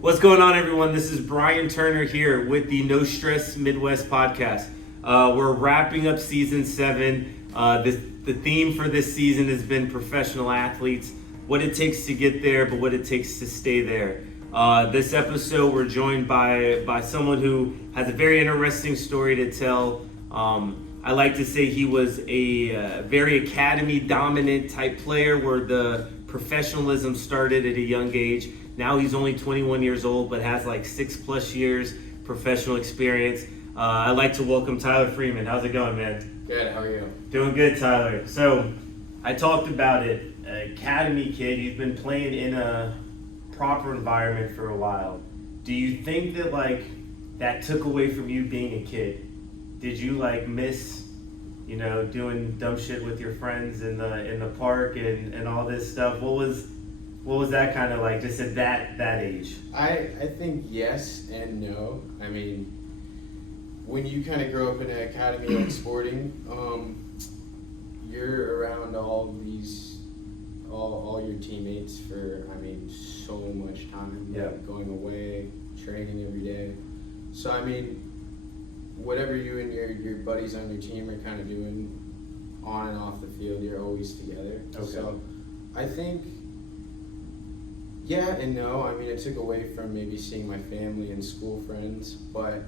What's going on, everyone? This is Brian Turner here with the No Stress Midwest podcast. We're wrapping up season 7. The theme for this season has been professional athletes, what it takes to get there, but what it takes to stay there. This episode, we're joined by someone who has a very interesting story to tell. I like to say he was a very academy dominant type player where the professionalism started at a young age. Now he's only 21 years old, but has like 6+ years professional experience. I'd like to welcome Tyler Freeman. How's it going, man? Good, how are you? Doing good, Tyler. So I talked about it. Academy kid, you've been playing in a proper environment for a while. Do you think that that took away from you being a kid? Did you miss, doing dumb shit with your friends in the park and all this stuff? What was that kind of like, just at that age? I think yes and no. I mean, when you kind of grow up in an academy like sporting, you're around all your teammates for, so much time. Yeah. Going away, training every day. So, whatever you and your buddies on your team are kind of doing on and off the field, you're always together. Okay. So, I think... yeah and no. It took away from maybe seeing my family and school friends, but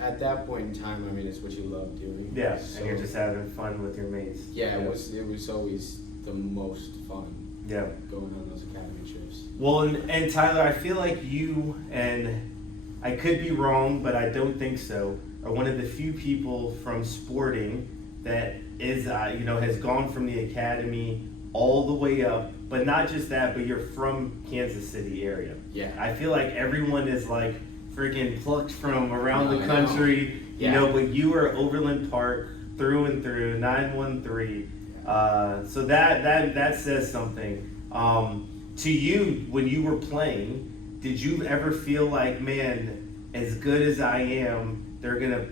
at that point in time, it's what you love doing. Yeah, so, and you're just having fun with your mates. Yeah, it was always the most fun. Yeah. Going on those academy trips. Well, and Tyler, I feel like you, and I could be wrong, but I don't think so, are one of the few people from sporting that is, has gone from the academy all the way up. But not just that, but you're from Kansas City area. Yeah. I feel like everyone is freaking plucked from around the country, but you are Overland Park through and through, 913. So that says something. To you, when you were playing, did you ever feel like, man, as good as I am, they're going to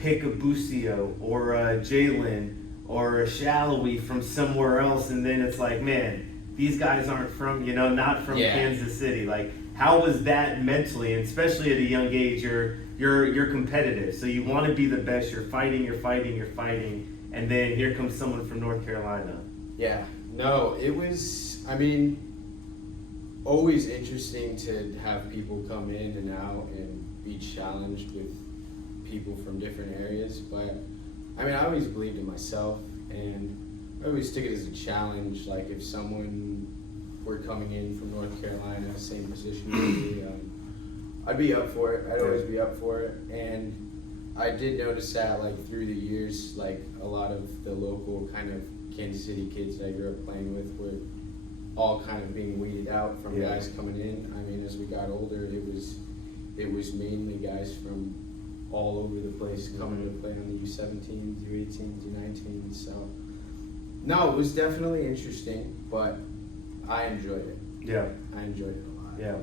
pick a Busio or a Jalen or a Shallowy from somewhere else, and then it's like, man, these guys aren't from, not from Kansas City. How was that mentally, and especially at a young age? You're competitive, so you want to be the best. You're fighting, and then here comes someone from North Carolina. Yeah, no, it was, always interesting to have people come in and out and be challenged with people from different areas. But I always believed in myself, and I always took it as a challenge. If someone were coming in from North Carolina, same position as me, I'd be up for it. I'd always be up for it. And I did notice that through the years, a lot of the local kind of Kansas City kids that I grew up playing with were all kind of being weeded out from guys coming in. As we got older, it was mainly guys from all over the place coming to play on the U17s, U18s, U19s. So no, it was definitely interesting, but I enjoyed it. Yeah. I enjoyed it a lot. Yeah.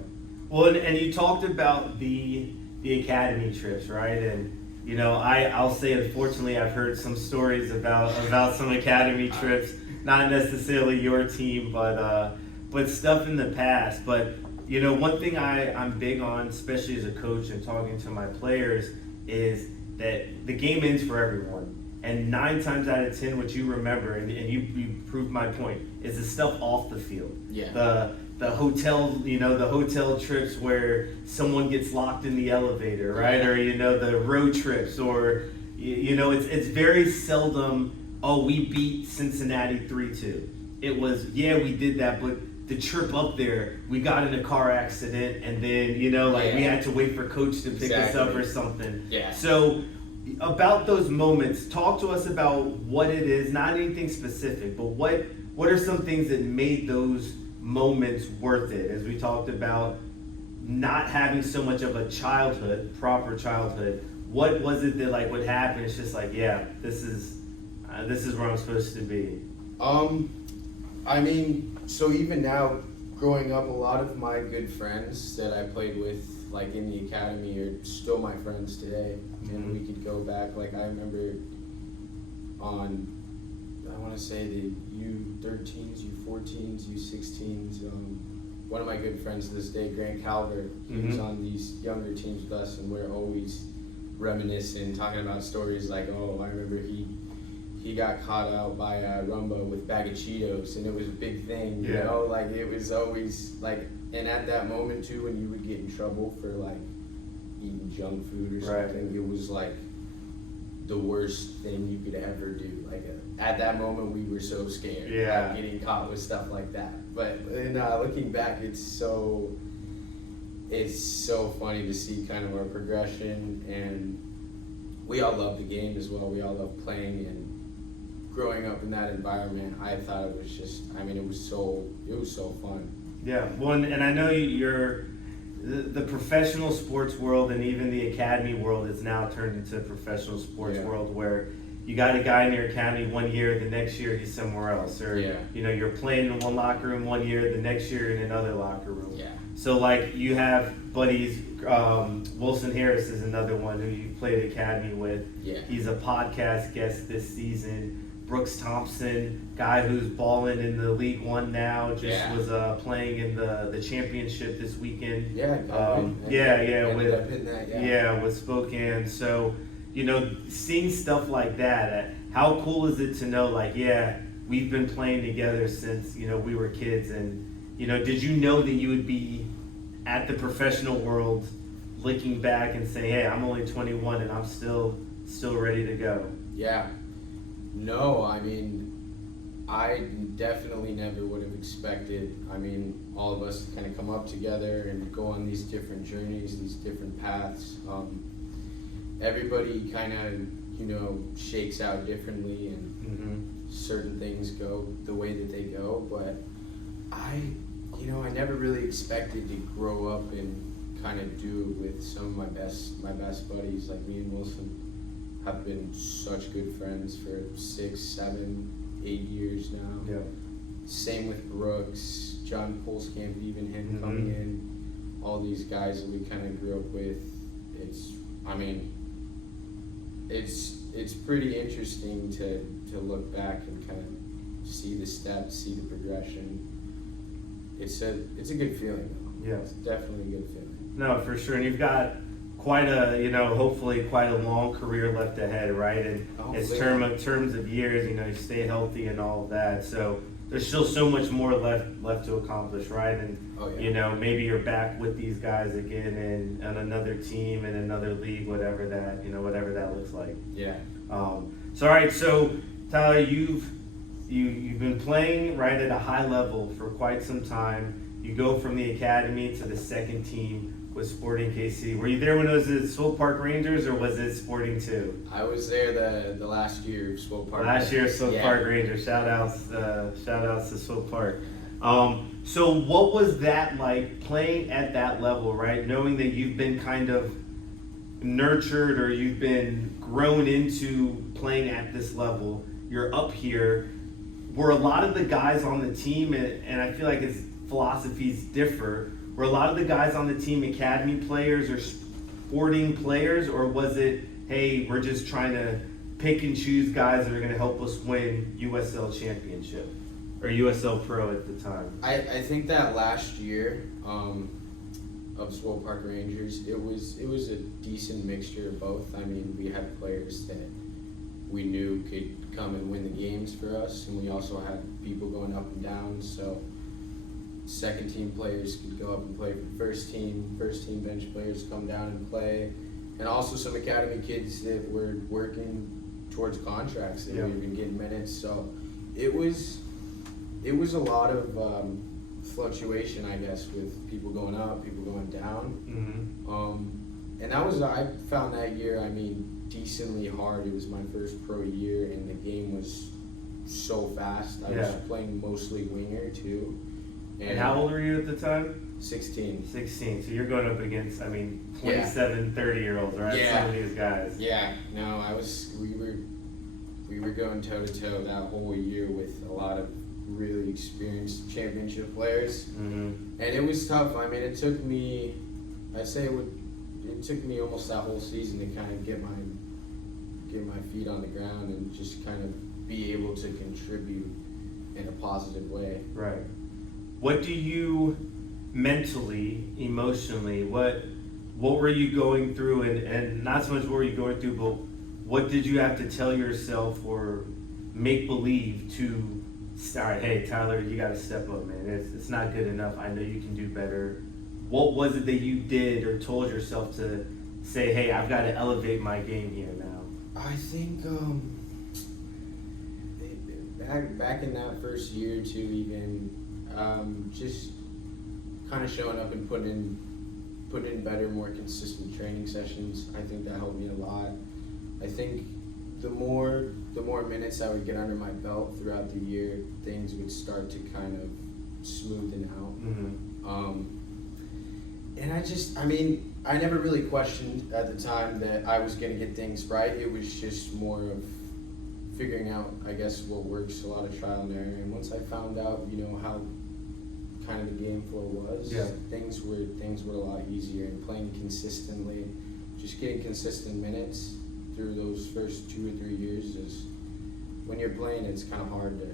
Well, and you talked about the academy trips, right? And I'll say, unfortunately, I've heard some stories about some academy trips, not necessarily your team, but stuff in the past. But one thing I'm big on, especially as a coach and talking to my players, is that the game ends for everyone. And 9 times out of 10, what you remember, and you proved my point, is the stuff off the field. Yeah. The hotel, the hotel trips where someone gets locked in the elevator, right? Or the road trips, or it's very seldom. Oh, we beat Cincinnati 3-2. It was we did that, but the trip up there, we got in a car accident, and then we had to wait for coach to pick us up or something. Yeah. So about those moments, talk to us about what it is, not anything specific, but what are some things that made those moments worth it? As we talked about not having so much of a proper childhood, what was it that what happened? It's just this is where I'm supposed to be. So even now, growing up, a lot of my good friends that I played with in the academy are still my friends today. And we could go back, I remember on, I want to say the U13s, U14s, U16s, one of my good friends to this day, Grant Calvert, he was on these younger teams with us, and we're always reminiscing, talking about stories like, oh, I remember he got caught out by Rumba with a bag of Cheetos, and it was a big thing, you know, like it was always like, and at that moment too, when you would get in trouble for like eating junk food or something, it was like the worst thing you could ever do. Like at that moment, we were so scared, like getting caught with stuff like that. But looking back, it's so funny to see kind of our progression, and we all love the game as well. We all love playing, and growing up in that environment, I thought it was just, I mean, it was so fun. Yeah, well, and I know you're the professional sports world, and even the academy world is now turned into a professional sports world where you got a guy in your academy one year, the next year he's somewhere else, or you know, you're playing in one locker room one year, the next year in another locker room. Yeah. So like you have buddies, Wilson Harris is another one who you played academy with. Yeah. He's a podcast guest this season. Brooks Thompson, guy who's balling in the League One now, just was playing in the championship this weekend. With Spokane. So, you know, seeing stuff like that, how cool is it to know, like, we've been playing together since, you know, we were kids, and, you know, did you know that you would be at the professional world looking back and saying, hey, I'm only 21 and I'm still ready to go? Yeah. No, I mean, I definitely never would have expected, I mean, all of us to kind of come up together and go on these different journeys, these different paths. Everybody kind of, you know, shakes out differently, and certain things go the way that they go, but I never really expected to grow up and kind of do it with some of my best buddies. Like me and Wilson have been such good friends for 6, 7, 8 years now. Yeah. Same with Brooks, John Polskamp, even him coming in, all these guys that we kind of grew up with. It's pretty interesting to look back and kind of see the steps, see the progression. It's a good feeling though. Yeah. It's definitely a good feeling. No, for sure. And you've got quite a, you know, hopefully quite a long career left ahead, right? And it's terms of years, you know, you stay healthy and all of that. So there's still so much more left to accomplish, right? And you know, maybe you're back with these guys again in another team in another league, whatever that looks like. Yeah. So all right, so Tyler, you've been playing right at a high level for quite some time. You go from the academy to the second team with Sporting KC. Were you there when it was the Swope Park Rangers, or was it Sporting 2? I was there the last year of Swope Park. Last year of Swope Park Rangers. Shout outs to Swope Park. So what was that like, playing at that level, right? Knowing that you've been kind of nurtured, or you've been grown into playing at this level. You're up here. Were a lot of the guys on the team, and I feel like its philosophies differ, were a lot of the guys on the team academy players or Sporting players, or was it, hey, we're just trying to pick and choose guys that are going to help us win USL Championship or USL Pro at the time? I think that last year of Swope Park Rangers, it was a decent mixture of both. I mean, we had players that we knew could come and win the games for us, and we also had people going up and down, so second team players could go up and play for first team bench players come down and play, and also some academy kids that were working towards contracts that we've been getting minutes. So it was a lot of fluctuation, I guess, with people going up, people going down. And I found that year, I mean, decently hard. It was my first pro year, and the game was so fast. I was playing mostly winger too. And how old were you at the time? 16. 16. So you're going up against, I mean, 27, 30-year-olds, right? Yeah. Some of these guys. Yeah. No, we were going toe-to-toe that whole year with a lot of really experienced championship players. And it was tough. I mean, it took me almost that whole season to kind of get my feet on the ground and just kind of be able to contribute in a positive way. Right. What do you mentally, emotionally, what were you going through, and not so much what were you going through, but what did you have to tell yourself or make believe to start, hey, Tyler, you got to step up, man. It's not good enough. I know you can do better. What was it that you did or told yourself to say, hey, I've got to elevate my game here now? I think back in that first year or two, even just kind of showing up and putting in better, more consistent training sessions. I think that helped me a lot. I think the more minutes I would get under my belt throughout the year, things would start to kind of smoothen out. Mm-hmm. And I never really questioned at the time that I was going to get things right. It was just more of figuring out, I guess, what works, a lot of trial and error. And once I found out, how kind of the game flow was, things were a lot easier. And playing consistently, just getting consistent minutes through those first 2 or 3 years is, when you're playing, it's kind of hard to,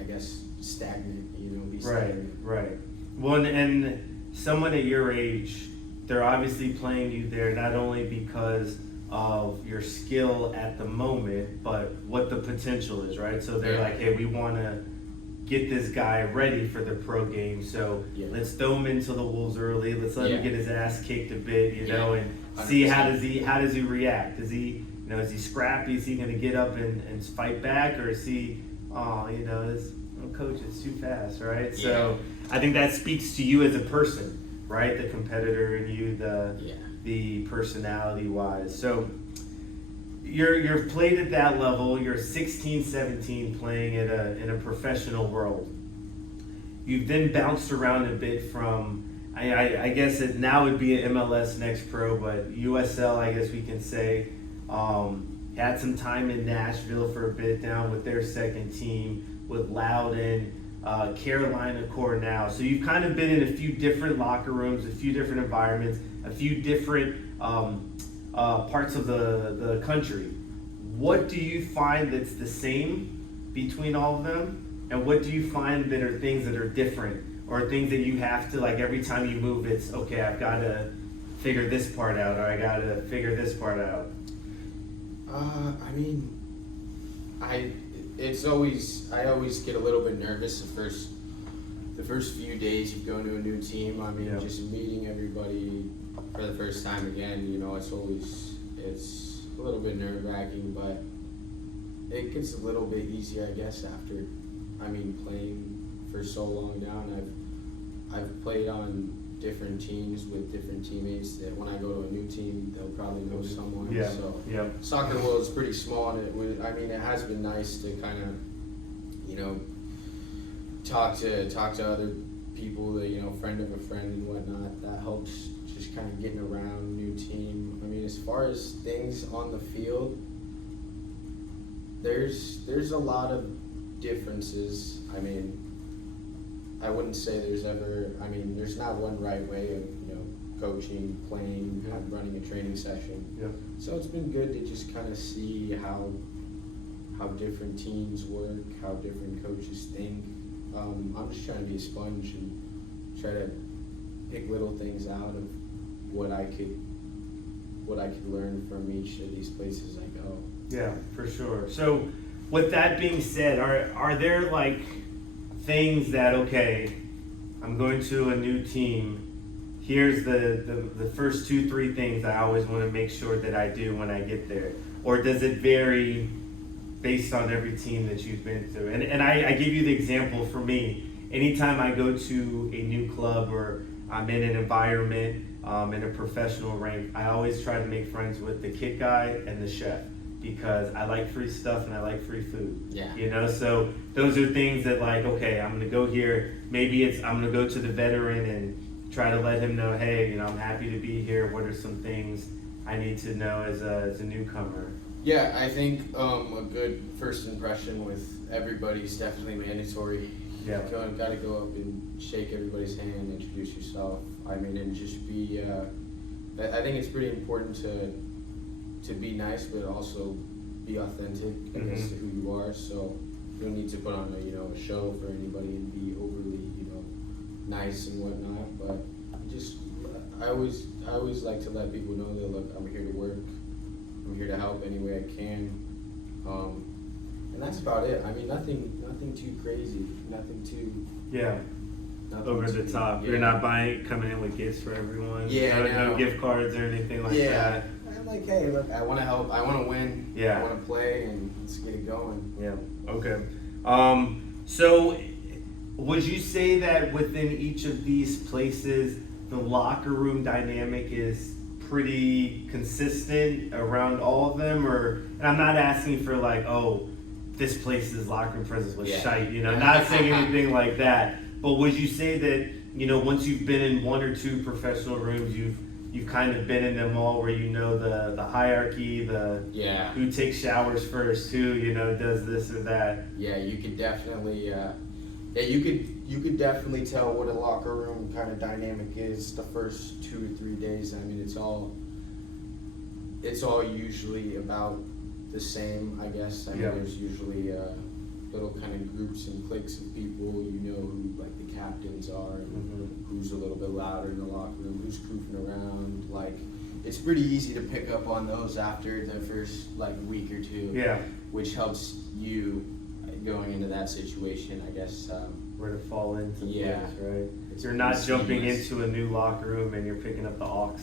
I guess, stagnant, be stagnant. Right. Well, and someone at your age, they're obviously playing you there not only because of your skill at the moment, but what the potential is, right? So they're like, hey, we want to get this guy ready for the pro game, so let's throw him into the wolves early. Let's let him get his ass kicked a bit, and 100%. See how does he react? Is he scrappy? Is he going to get up and fight back, or is he, this coach is too fast, right? Yeah. So I think that speaks to you as a person, right? The competitor in you, the personality wise. So you're played at that level. You're 16, 17 playing in a professional world. You've then bounced around a bit from, I guess it now would be an MLS Next Pro, but USL, I guess we can say. Had some time in Nashville for a bit down with their second team, with Loudon, Carolina Core now. So you've kind of been in a few different locker rooms, a few different environments, a few different parts of the country. What do you find that's the same between all of them? And what do you find that are things that are different, or things that you have to, like, every time you move, it's, okay, I've got to figure this part out, or I got to figure this part out? I always get a little bit nervous the first few days of going to a new team. Just meeting everybody for the first time again, it's a little bit nerve-wracking, but it gets a little bit easier, I guess, after, playing for so long now. And I've played on different teams with different teammates that when I go to a new team, they'll probably know someone. Soccer world is pretty small, and it has been nice to kind of, talk to other people, that, friend of a friend and whatnot. That helps just kind of getting around, new team. As far as things on the field, there's a lot of differences. I wouldn't say there's not one right way of, coaching, playing, running a training session. So it's been good to just kind of see how different teams work, how different coaches think. I'm just trying to be a sponge and try to pick little things out of what I could learn from each of these places I go. Yeah, for sure. So with that being said, are there like things that, okay, I'm going to a new team, here's the first 2-3 things I always want to make sure that I do when I get there? Or does it vary based on every team that you've been through? And I give you the example for me. Anytime I go to a new club or I'm in an environment, in a professional rank, I always try to make friends with the kit guy and the chef, because I like free stuff and I like free food. So those are things that, like, okay, I'm gonna go here. Maybe I'm gonna go to the veteran and try to let him know, hey, I'm happy to be here. What are some things I need to know as a newcomer? Yeah, I think a good first impression with everybody is definitely mandatory. Got to go up and shake everybody's hand, introduce yourself. And just be. I think it's pretty important to be nice, but also be authentic, I guess, to who you are. So you don't need to put on a show for anybody and be overly nice and whatnot, but just I always like to let people know that, look, I'm here to work, I'm here to help any way I can, and that's about it. I mean, nothing too crazy, nothing too over the top. Yeah. You're not coming in with gifts for everyone. Yeah, no gift cards or anything like that. I'm like, hey, look, I want to help, I want to win, Yeah. I want to play, and let's get it going. Yeah. Okay. So, would you say that within each of these places, the locker room dynamic is pretty consistent around all of them, and I'm not asking for like, oh, this place's locker room presence was shite, not saying anything like that. But would you say that, once you've been in one or two professional rooms, you've kind of been in them all, where the hierarchy, who takes showers first, who does this or that? Yeah, you could definitely you could definitely tell what a locker room kind of dynamic is the first 2 or 3 days. I mean, it's all usually about the same, I guess. I mean, there's usually little kind of groups and cliques of people. Who like the captains are, and who's a little bit louder in the locker room, who's goofing around. Like, it's pretty easy to pick up on those after the first week or two. Yeah. Which helps you going into that situation, I guess. Where to fall into place, right? It's You're not jumping seamless. into a new locker room and you're picking up the aux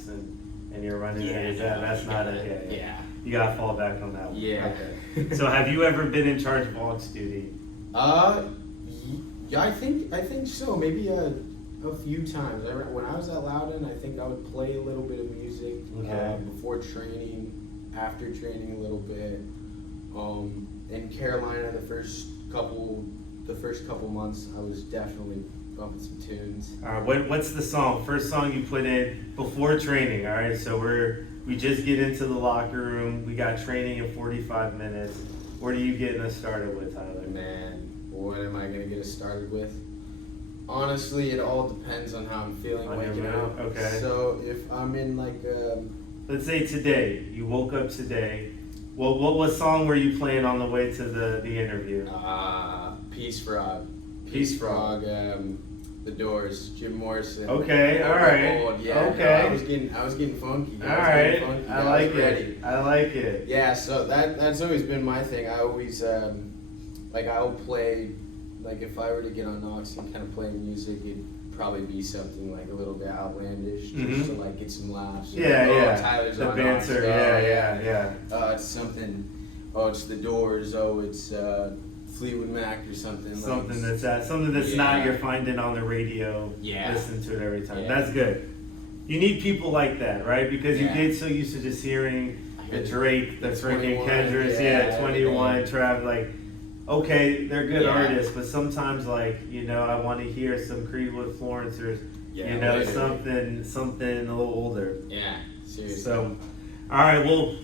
and you're running it. That's not it. Yeah. You gotta fall back on that one. Yeah. Okay. So have you ever been in charge of aux duty? Yeah, I think so. Maybe a few times. When I was at Loudon, I think I would play a little bit of music before training, after training a little bit. In Carolina, the first couple months, I was definitely bumping some tunes. All right, what's the song? First song you put in before training. All right, so we just get into the locker room. We got training in 45 minutes. What are you getting us started with, Tyler? Man, what am I gonna get us started with? Honestly, it all depends on how I'm feeling waking up. Okay. So if I'm in let's say today, you woke up today. Well, what song were you playing on the way to the interview? Peace Frog. Peace Frog. The Doors, Jim Morrison. Okay, all right. Yeah, okay. No, I was getting funky. All right. I like it. I like it. Yeah, so that's always been my thing. I always I'll play, if I were to get on Knox and kind of play music, it'd probably be something a little bit outlandish, just to get some laughs. Tyler's the on banter. Knox. Yeah. It's something. Oh, it's the Doors. Oh, it's Fleetwood Mac or something. Something that's not you're finding on the radio. Yeah. Listen to it every time. Yeah. That's good. You need people like that, right? Because you get so used to just hearing the Drake, the freaking Kendricks, 21, Trav, okay, they're good artists, but sometimes I want to hear some Creedwood Florence or something a little older. Yeah, seriously. So, all right, well,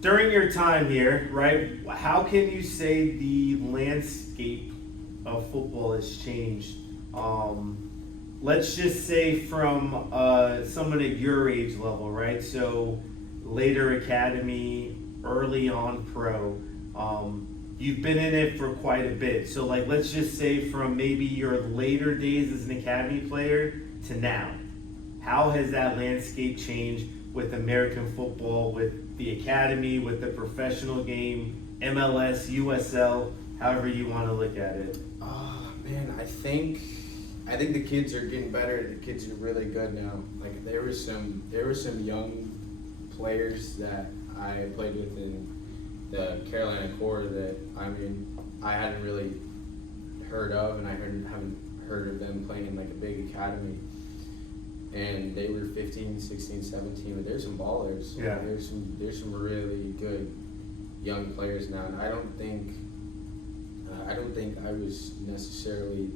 during your time here, right, how can you say the landscape of football has changed? Let's just say from someone at your age level, right? So later academy, early on pro. You've been in it for quite a bit. So let's just say from maybe your later days as an academy player to now. How has that landscape changed with American football, with the academy, with the professional game, MLS, USL, however you want to look at it? Oh man, I think the kids are getting better. The kids are really good now. There were some young players that I played with in the Carolina core that I hadn't really heard of, and I haven't heard of them playing in a big academy. And they were 15, 16, 17, but there's some ballers. Yeah. There's some really good young players now, and I don't think I was necessarily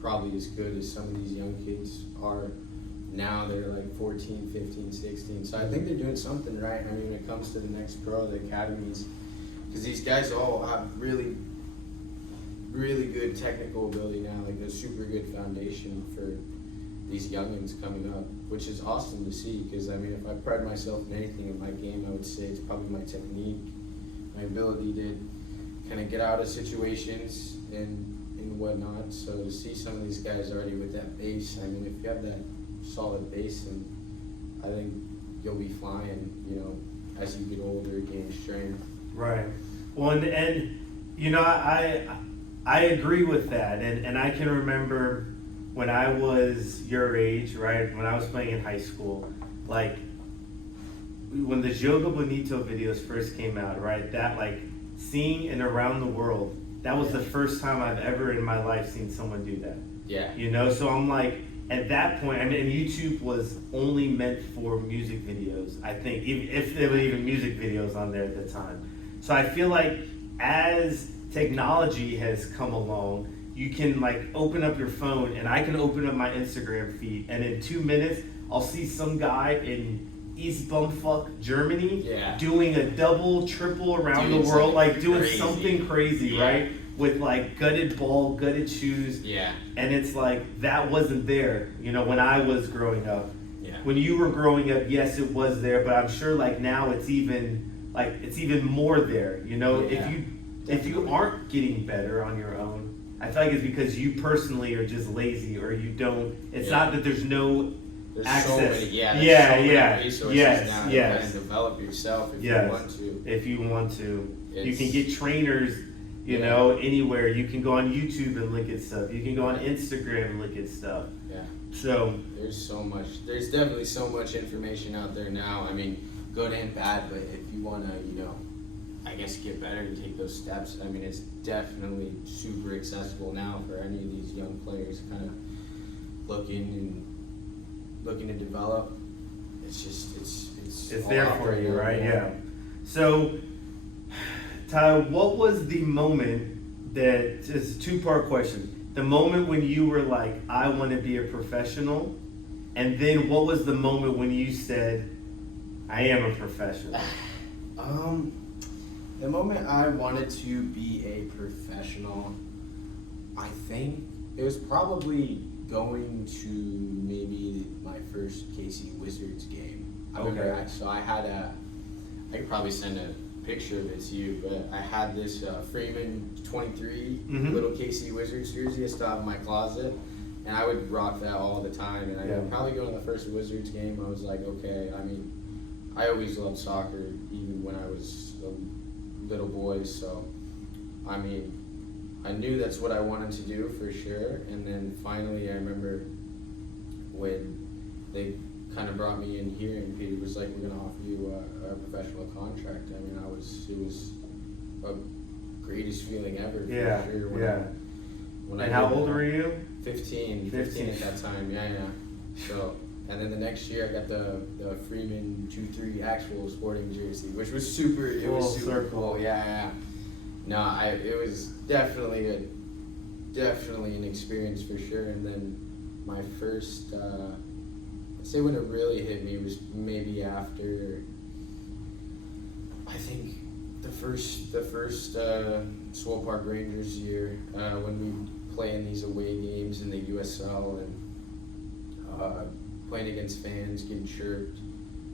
probably as good as some of these young kids are now. They're 14, 15, 16. So I think they're doing something right. When it comes to the next pro, the academies, because these guys all have really, really good technical ability now, a super good foundation for these youngins coming up, which is awesome to see. Because if I pride myself in anything in my game, I would say it's probably my technique, my ability to kind of get out of situations and whatnot. So to see some of these guys already with that base, I mean, if you have that solid base, then I think you'll be flying, you know, as you get older, gain strength. Right. Well, and you know, I agree with that, and I can remember when I was your age, right, when I was playing in high school, like when the Joga Bonito videos first came out, right, that like seeing and around the world, that was the first time I've ever in my life seen someone do that. Yeah. You know, so I'm like, at that point, I mean, YouTube was only meant for music videos, I think, if there were even music videos on there at the time. So I feel like as technology has come along, you can like open up your phone and I can open up my Instagram feed, and in 2 minutes, I'll see some guy in East Bumfuck, Germany, doing a double, triple around the world, like doing crazy. Something crazy, right? With like gutted ball, gutted shoes. Yeah. And it's like, that wasn't there, you know, when I was growing up. Yeah. When you were growing up, yes, it was there, but I'm sure like now it's even more there, you know? Yeah. If you aren't getting better on your own, I feel like it's because you personally are just lazy, or you don't, it's not that there's no access. So many, many resources now to kind of develop yourself if you want to. If you want to. You can get trainers, you know, anywhere. You can go on YouTube and look at stuff. You can go on Instagram and look at stuff. Yeah. So there's so much. There's definitely so much information out there now. I mean, good and bad, but if you want to, you know, I guess get better and take those steps, I mean, it's definitely super accessible now for any of these young players kind of looking to develop. It's just, it's there for you, right? Yeah. So, Ty, what was the moment that, just a two-part question, the moment when you were like, I want to be a professional, and then what was the moment when you said, I am a professional? The moment I wanted to be a professional, I think it was probably going to maybe my first KC Wizards game. I remember, so I had I could probably send a picture of it to you, but I had this Freeman 23 little KC Wizards jersey I still have in my closet, and I would rock that all the time. And I would probably go to the first Wizards game. I was like, okay, I mean, I always loved soccer, even when I was a little boy, so I mean, I knew that's what I wanted to do for sure. And then finally, I remember when they kind of brought me in here, and Peter was like, "We're gonna offer you a professional contract." I mean, it was a greatest feeling ever for sure. When and how old were you? 15 at that time. Yeah. So. And then the next year, I got the Freeman 2-3 actual sporting jersey, which was super. It was super cool. Yeah. No, it was definitely an experience for sure. And then my first, I'd say when it really hit me was maybe after, I think the first Swole Park Rangers year, when we play in these away games in the USL and playing against fans, getting chirped,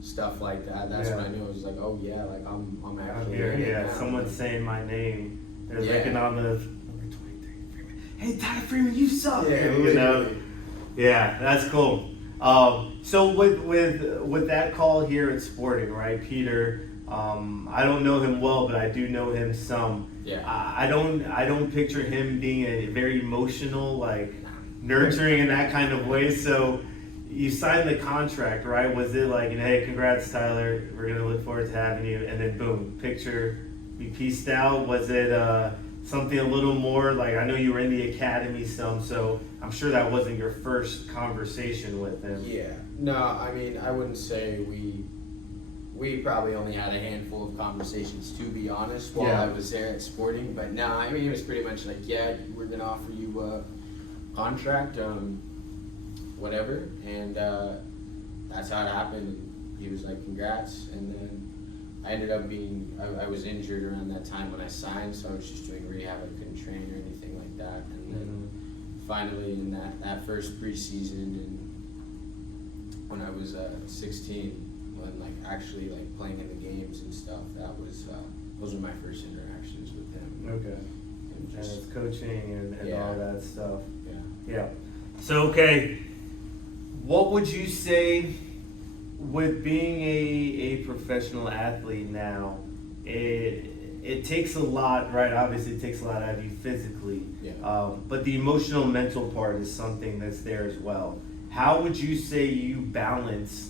stuff like that. That's when I knew. I was like, oh yeah, like I'm actually here. Yeah, someone's saying my name. They're looking on the number 23 Freeman. Hey, Tyler Freeman, you suck. Yeah, you know. Yeah, that's cool. So with that call here at Sporting, right, Peter? I don't know him well, but I do know him some. Yeah. I don't picture him being a very emotional, like nurturing in that kind of way. So. You signed the contract, right? Was it like, hey, congrats, Tyler, we're going to look forward to having you, and then boom, picture, we pieced out? Was it something a little more, like, I know you were in the academy some, so I'm sure that wasn't your first conversation with him. Yeah. No, I mean, I wouldn't say we probably only had a handful of conversations, to be honest, while I was there at Sporting, but no, I mean, it was pretty much like, yeah, we're going to offer you a contract, whatever, and that's how it happened. And he was like, congrats, and then I ended up I was injured around that time when I signed, so I was just doing rehab. I couldn't train or anything like that, and then finally in that first preseason, and when I was 16, when like actually like playing in the games and stuff, that was those were my first interactions with him. Okay. And it's coaching and all that stuff. Yeah. So, okay, what would you say with being a professional athlete now? It takes a lot, right? Obviously, it takes a lot out of you physically. Yeah. But the emotional, mental part is something that's there as well. How would you say you balance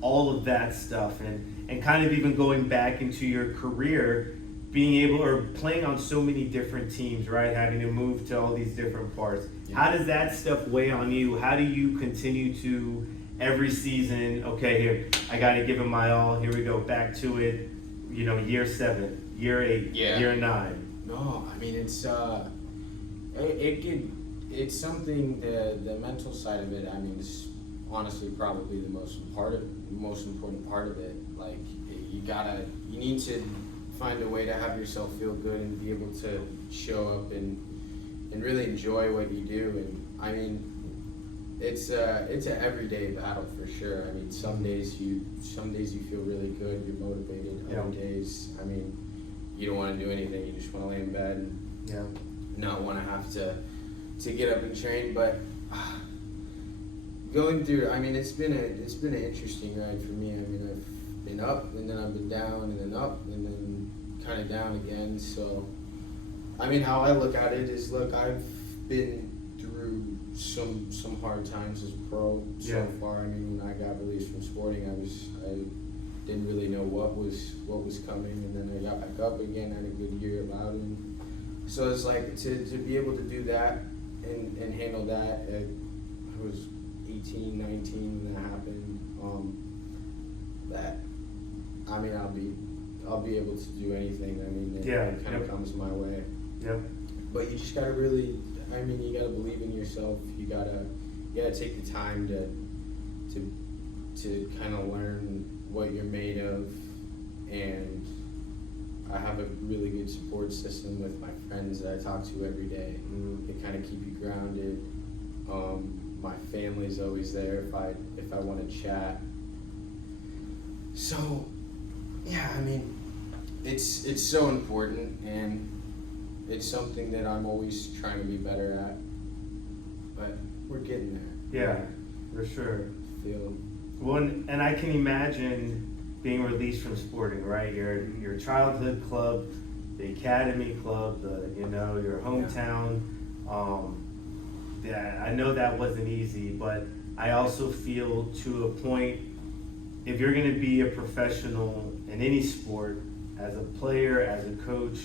all of that stuff and kind of even going back into your career, being able or playing on so many different teams, right? Having to move to all these different parts. Yeah. How does that stuff weigh on you? How do you continue to every season, okay, here, I got to give it my all. Here we go, back to it. Year 7, year 8, year 9. No, I mean it's something, the mental side of it. I mean, it's honestly probably the most important part of it. Like you need to find a way to have yourself feel good and be able to show up and really enjoy what you do. And I mean, it's an everyday battle for sure. I mean, some days you feel really good, you're motivated. Other days, I mean, you don't want to do anything. You just want to lay in bed and not want to have to get up and train. But going through, I mean, it's been an interesting ride for me. I mean, I've been up and then I've been down and then up and then kind of down again. So, I mean, how I look at it is, look, I've been through some hard times as a pro so far. I mean, when I got released from sporting, I didn't really know what was coming, and then I got back up again, had a good year of outing. So it's like to be able to do that and handle that. I was 18, 19 when that happened. That, I mean, I'll be able to do anything. I mean, it kind of comes my way. Yep. But you just gotta really, I mean, you gotta believe in yourself. You gotta take the time to kind of learn what you're made of. And I have a really good support system with my friends that I talk to every day. They kind of keep you grounded. My family's always there if I want to chat. So, yeah, I mean, it's so important, and it's something that I'm always trying to be better at. But we're getting there. Yeah, for sure. Well, and I can imagine being released from sporting, right? Your childhood club, the academy club, your hometown. I know that wasn't easy, but I also feel to a point, if you're going to be a professional in any sport, as a player, as a coach,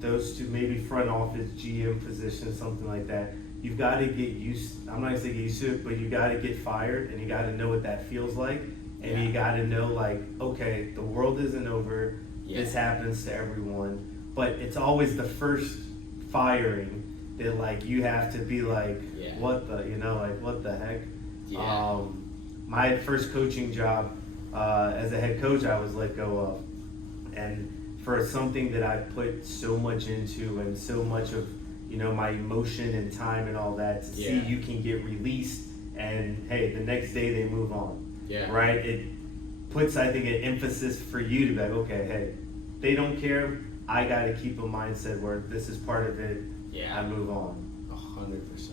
those two, maybe front office, GM position, something like that, you've got to get used, I'm not going to say get used to it, but you got to get fired, and you got to know what that feels like, and you got to know, like, okay, the world isn't over, this happens to everyone, but it's always the first firing that, like, you have to be like, what the heck? My first coaching job, as a head coach, I was let go of, and for something that I put so much into and so much of my emotion and time and all that, to see you can get released and hey, the next day they move on. Right? It puts, I think, an emphasis for you to be like, okay, hey, they don't care. I got to keep a mindset where this is part of it. I move on. 100%.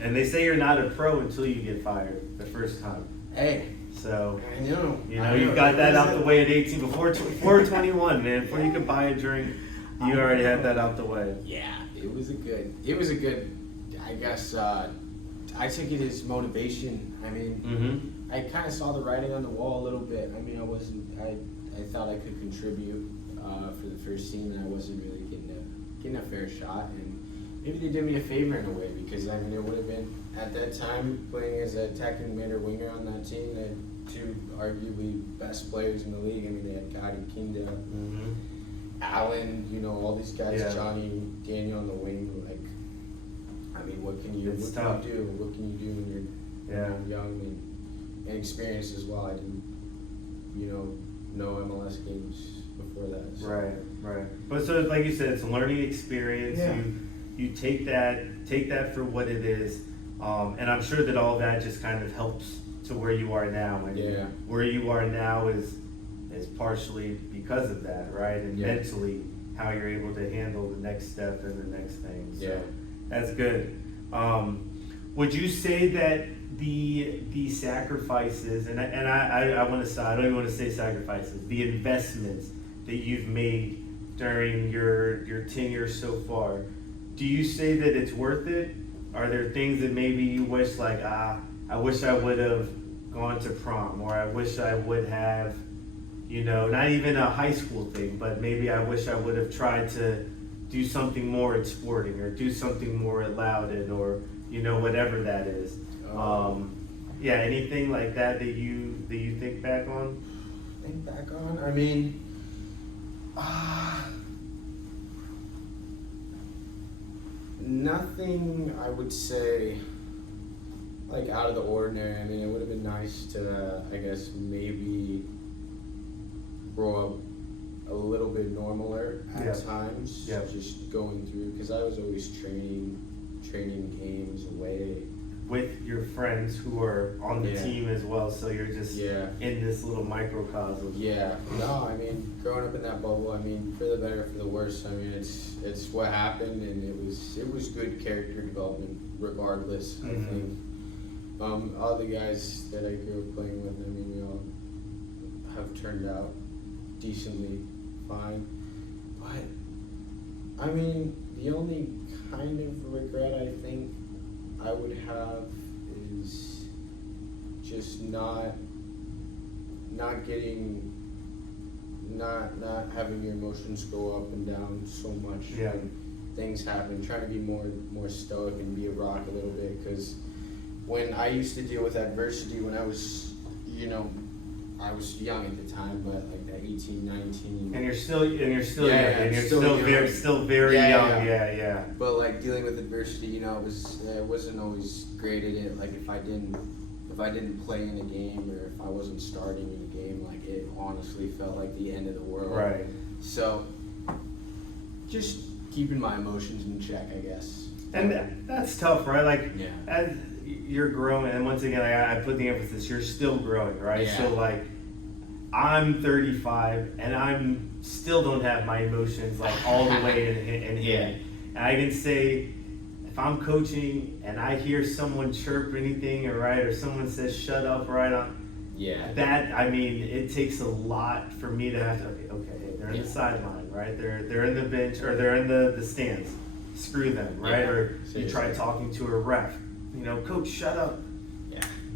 And they say you're not a pro until you get fired the first time. Hey. So, I know. You got that out the way at 18, before 21, man. Before you could buy a drink, you already had that out the way. Yeah, it was a good, I guess, I took it as motivation. I mean, I kind of saw the writing on the wall a little bit. I mean, I thought I could contribute for the first team, and I wasn't really getting a fair shot. And maybe they did me a favor in a way, because I mean, it would have been, at that time, playing as an attacking mid or winger on that team, they had two arguably best players in the league. I mean, they had Gotti, Kinda, Allen, all these guys, Johnny, Daniel on the wing. Like, I mean, what can you do? What can you do when you're young and inexperienced as well? I didn't, know MLS games before that. So. Right. But so, like you said, it's a learning experience. Yeah. You take that for what it is, and I'm sure that all that just kind of helps to where you are now. And where you are now is partially because of that, right? And mentally, how you're able to handle the next step and the next thing. So Yeah. that's good. Would you say that the sacrifices, and I want to say, I don't even want to say sacrifices, the investments that you've made during your tenure so far, do you say that it's worth it? Are there things that maybe you wish, like, I wish I would have gone to prom, or I wish I would have, not even a high school thing, but maybe I wish I would have tried to do something more at Sporting, or do something more at Loudon, or whatever that is. Yeah, anything like that you think back on? Think back on? I mean, nothing I would say like out of the ordinary. I mean, it would have been nice to, I guess, maybe grow up a little bit normaler at times. Yeah. Just going through, because I was always training games away. With your friends who are on the team as well, so you're just in this little microcosm. Yeah. No, I mean, growing up in that bubble, I mean, for the better, for the worse, I mean, it's what happened, and it was good character development regardless. I think all the guys that I grew up playing with, I mean, we all have turned out decently fine. But I mean, the only kind of regret I think I would have is just not having your emotions go up and down so much when things happen. Trying to be more stoic and be a rock a little bit, because when I used to deal with adversity when I was, I was young at the time, but like that 18, 19. And you're still young, and you're young. still very young. Yeah. But like dealing with adversity, I wasn't always great at it. Like if I didn't play in a game, or if I wasn't starting in a game, like it honestly felt like the end of the world. Right. So just keeping my emotions in check, I guess. And that's tough, right? Like as you're growing, and once again, I put the emphasis, you're still growing, right? Yeah. So like, I'm 35, and I'm still don't have my emotions like all the way in hand. And I can say, if I'm coaching and I hear someone chirp anything, or someone says shut up, that, I mean, it takes a lot for me to have to, okay, they're in the sideline, right? They're in the bench, or they're in the stands. Screw them, right? Or you try talking to a ref, coach, shut up.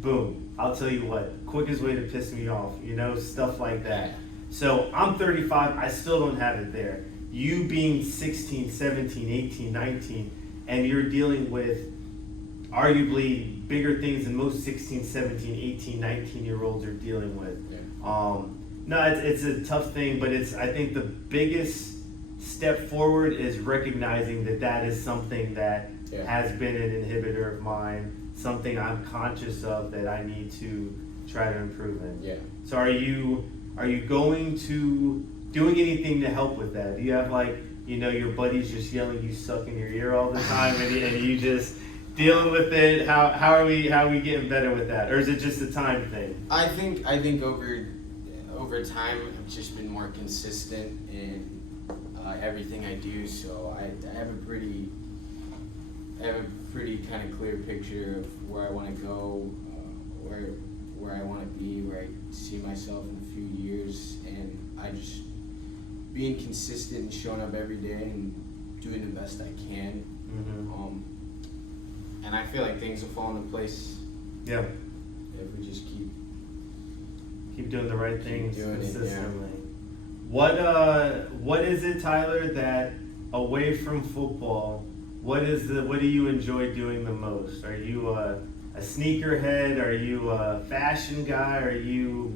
Boom. I'll tell you what, quickest way to piss me off, stuff like that. So I'm 35, I still don't have it there. You being 16, 17, 18, 19, and you're dealing with arguably bigger things than most 16, 17, 18, 19-year-olds are dealing with. No, it's a tough thing, but I think the biggest step forward is recognizing that is something that has been an inhibitor of mine, something I'm conscious of that I need to try to improve in. So are you going to doing anything to help with that? Do you have your buddies just yelling you suck in your ear all the time, and you just dealing with it? How are we getting better with that, or is it just a time thing? I think over time I've just been more consistent in everything I do, so I have a pretty kind of clear picture of where I want to go, where I want to be, where I see myself in a few years, and I just being consistent and showing up every day and doing the best I can. And I feel like things will fall into place. If we just keep doing the right things consistently. It, What is it, Tyler, that away from football, what do you enjoy doing the most? Are you a sneakerhead? Are you a fashion guy? Are you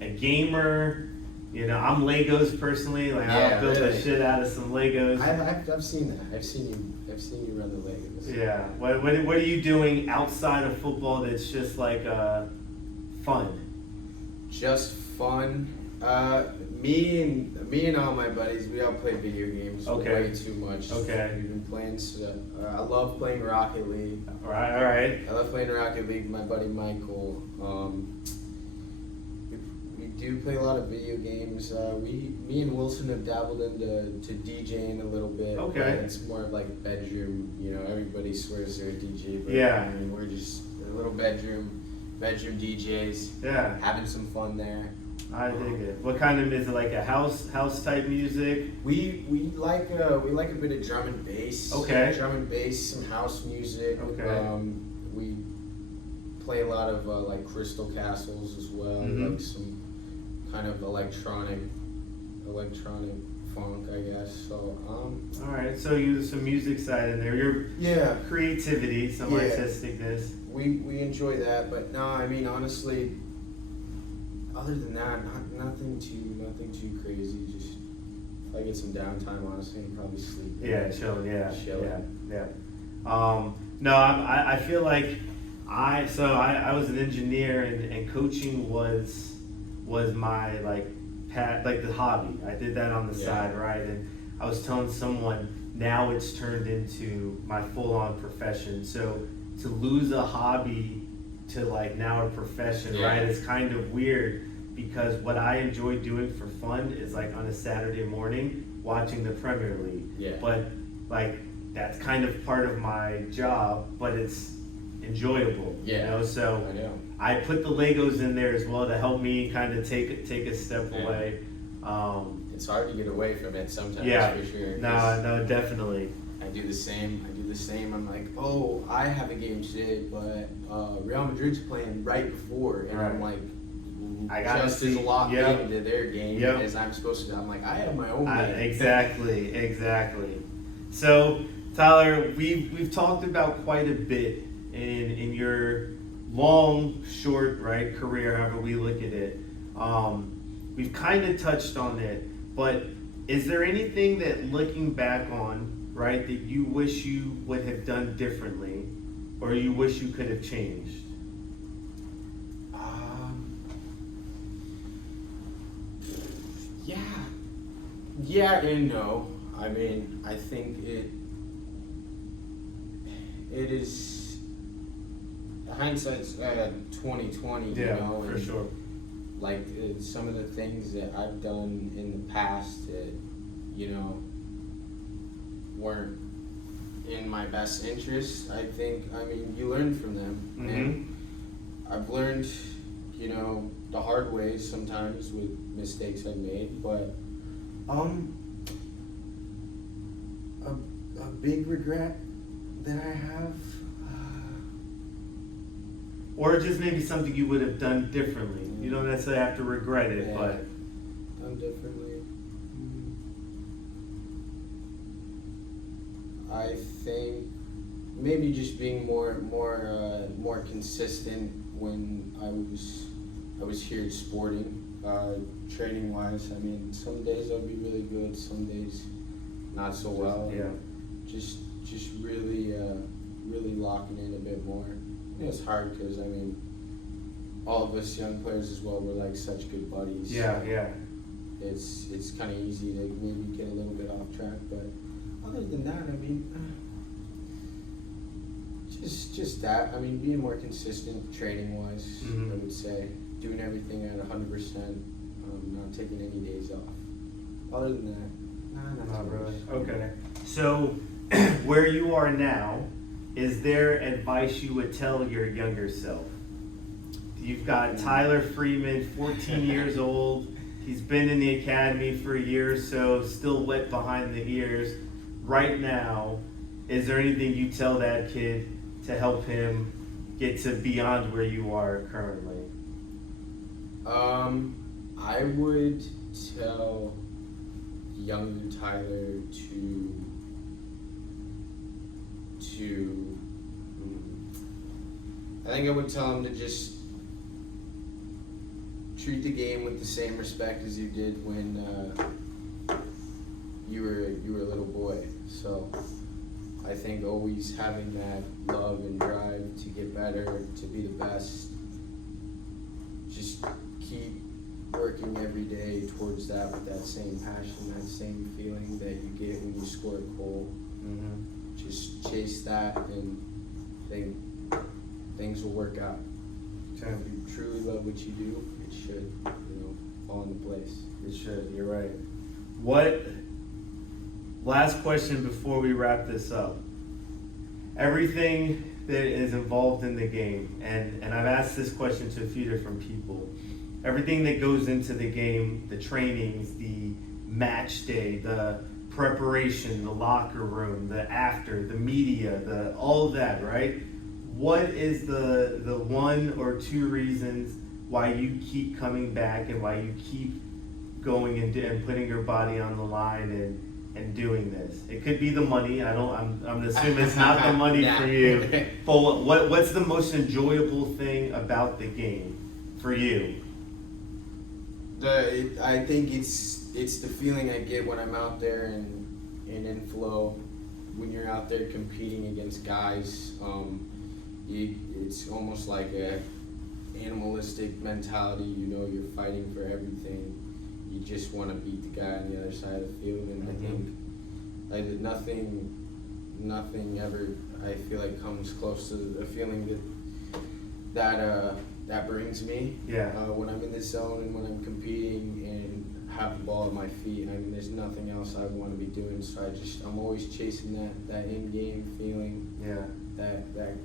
a gamer? I'm Legos personally. I'll build the shit out of some Legos. I've seen that. I've seen you run the Legos. Yeah. What are you doing outside of football that's just fun? Just fun. Me and all my buddies, we all play video games way too much. We've been playing. I love playing Rocket League. All right. I love playing Rocket League. My buddy Michael. We do play a lot of video games. Me and Wilson have dabbled into DJing a little bit. Okay. But it's more of like bedroom. You know, everybody swears they're a DJ, but Yeah. I mean, we're just a little bedroom DJs. Yeah. Having some fun there. I dig it. What kind of is it, like a house type music? We like a bit of drum and bass. Okay. Drum and bass, some house music. Okay. We play a lot of like Crystal Castles as well, Mhm. like some kind of electronic funk, I guess. So All right, so you some music side in there. Your yeah, creativity, some Yeah. artisticness. we enjoy that. But no, I mean honestly, other than that, nothing too crazy. Just if I get some downtime, honestly, and probably sleep. Yeah, chilling. Yeah, Chilling. yeah. No, I feel like I was an engineer and coaching was my like the hobby. I did that on the Yeah. side, right? And I was telling someone now it's turned into my full-on profession. So to lose a hobby to like now a profession, Yeah. right? It's kind of weird because what I enjoy doing for fun is like on a Saturday morning watching the Premier League. Yeah. But like that's kind of part of my job, but it's enjoyable. Yeah. You know, so I know. I put the Legos in there as well to help me kind of take a step Yeah. away. It's hard to get away from it sometimes. Yeah. For sure. No, definitely. I do the same. I'm like, oh, I have a game today, but Real Madrid's playing right before, and I'm Right. like, I gotta just as see- locked yep. into their game Yep. as I'm supposed to. I'm like, I have my own game. Exactly. So Tyler, we've talked about quite a bit in your long, short, right career, however we look at it. We've kind of touched on it, but is there anything that looking back on, right, that you wish you would have done differently, or you wish you could have changed? Yeah and no. I mean, I think it is hindsight's 2020. You know, for and sure. like some of the things that I've done in the past that weren't in my best interest. I think you learn from them, and I've learned the hard way sometimes with mistakes I've made, but a big regret that I have. Or just maybe something you would have done differently. You don't necessarily have to regret it, Yeah. but Done differently. I think maybe just being more consistent when I was here at Sporting, training wise. I mean, some days I'll be really good, some days not so well. yeah. Just really locking in a bit more. It's hard because all of us young players as well, we're like such good buddies. Yeah. It's kind of easy to maybe get a little bit off track, but other than that, just that. Being more consistent training wise, Mhm. I would say, doing everything at 100%, not taking any days off. Other than that, not Not too really. much. Okay. So, where you are now, is there advice you would tell your younger self? You've got Tyler Freeman, 14 years old. He's been in the academy for a year or so, still wet behind the ears. Right now, is there anything you tell that kid to help him get to beyond where you are currently? I would tell younger Tyler I think I would tell him to just treat the game with the same respect as you did when you were a little boy. So I think always having that love and drive to get better, to be the best, just keep working every day towards that with that same passion, that same feeling that you get when you score a goal. Just chase that and think things will work out. if you truly love what you do, it should, fall into place. It should. You're right. Last question before we wrap this up. Everything that is involved in the game, and I've asked this question to a few different people. Everything that goes into the game, the trainings, the match day, the preparation, the locker room, the after, the media, all of that, right? What is the one or two reasons why you keep coming back and why you keep going and putting your body on the line and doing this? It could be the money. I'm assuming it's not the money Nah. for you. But what's the most enjoyable thing about the game for you? I think it's the feeling I get when I'm out there and in flow. When you're out there competing against guys, it's almost like a animalistic mentality. You're fighting for everything. You just want to beat the guy on the other side of the field, and I think nothing ever, I feel like, comes close to the feeling that brings me. Yeah. When I'm in the zone and when I'm competing and have the ball at my feet, there's nothing else I want to be doing. So I'm always chasing that in-game feeling. Yeah. That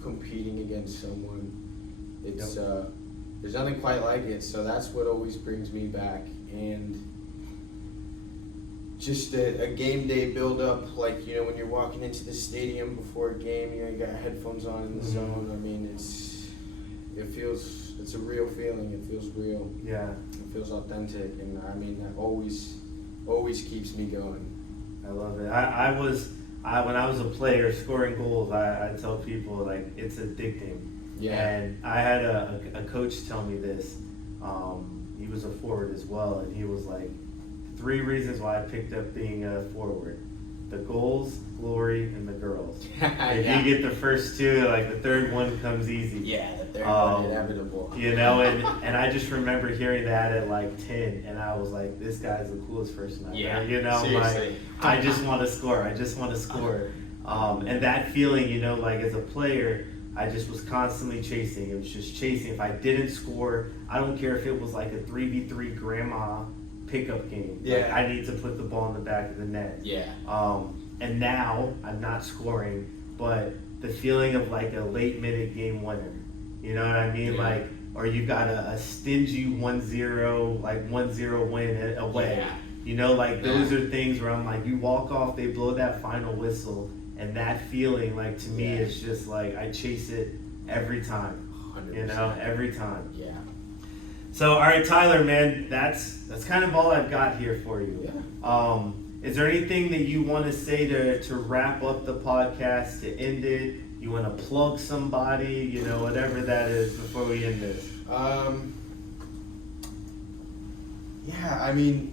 competing against someone. It's there's nothing quite like it. So that's what always brings me back. And just a game day build up, like, when you're walking into the stadium before a game, you got headphones on in the zone. It's a real feeling. It feels real. Yeah. It feels authentic, and that always keeps me going. I love it. When I was a player scoring goals, I tell people, like, it's addicting. Yeah. And I had a coach tell me this. He was a forward as well, and he was like, 3 reasons why I picked up being a forward: the goals, glory, and the girls. If you get the first 2, like, the third one comes easy. Yeah, the third one inevitable. And I just remember hearing that at like 10, and I was like, this guy's the coolest person I've ever. Seriously. Like, I just want to score. And that feeling, like, as a player, I just was constantly chasing. It was just chasing. If I didn't score, I don't care if it was like a 3v3 grandma pickup game. Yeah. Like, I need to put the ball in the back of the net. Yeah. And now I'm not scoring, but the feeling of like a late minute game winner. You know what I mean? Yeah. Like, or you got a stingy 1-0 win away. Yeah. Those are things where I'm like, you walk off, they blow that final whistle, and that feeling, like, to me, is just like, I chase it every time. 100%. Every time. Yeah. So, all right, Tyler, man, that's kind of all I've got here for you. Yeah. Is there anything that you want to say to wrap up the podcast, to end it? You want to plug somebody, whatever that is, before we end this?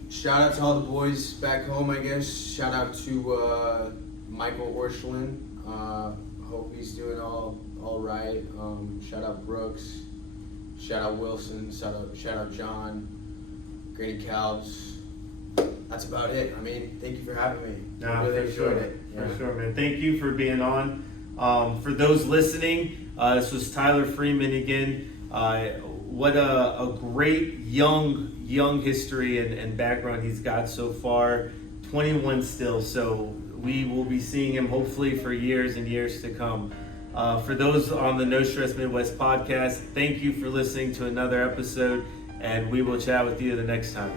Shout out to all the boys back home, I guess. Shout out to Michael Orschelin. Hope he's doing all right. Shout out Brooks. Shout out Wilson. Shout out John. Grady Calves. That's about it. Thank you for having me. No, I really for sure. enjoyed it. For sure, man. Thank you for being on. For those listening, this was Tyler Freeman again. What a great young history and background he's got so far. 21 still, so we will be seeing him hopefully for years and years to come. For those on the No Stress Midwest podcast, thank you for listening to another episode, and we will chat with you the next time.